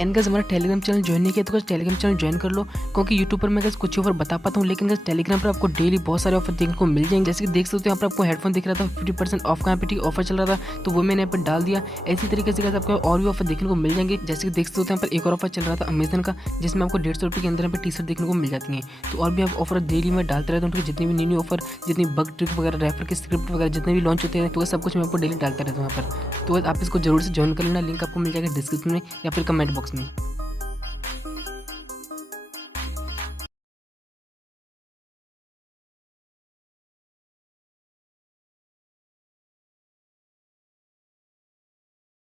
And guys हमारा Telegram channel join नहीं किया तो टेलीग्राम चैनल ज्वाइन कर लो, क्योंकि यूट्यूब पर मैं गाइस कुछ ऑफर बता पाता हूँ, लेकिन गाइस टेलीग्राम पर आपको डेली बहुत सारे ऑफर देखने को मिल जाएंगे। जैसे कि देख सकते हो यहाँ पर आपको हेडफोन दिख रहा था 50% ऑफ का यहाँ ऑफर चल रहा था, तो वो मैंने यहाँ पर डाल दिया। इसी तरीके से गाइस आपको और भी ऑफर देखने को मिल जाएंगे। जैसे कि देख सकते हो यहाँ पर एक और ऑफर चल रहा था अमेजन का, जिसमें आपको 150 रुपये के अंदर यहाँ पर टी शर्ट देखने को मिल जाती है। तो और भी आप ऑफर डेली में डालते रहता हूँ, उनके जितने भी न्यू ऑफर, जितनी बग ट्रिक वगैरह, रेफर के स्क्रिप्ट वगैरह जितने भी लॉन्च होते हैं, तो सब कुछ मैं आपको डेली डालता रहता हूँ यहाँ पर। तो आप इसको जरूर से ज्वाइन कर लेना, लिंक आपको मिल जाएगा डिस्क्रिप्शन में या फिर कमेंट बॉक्स में।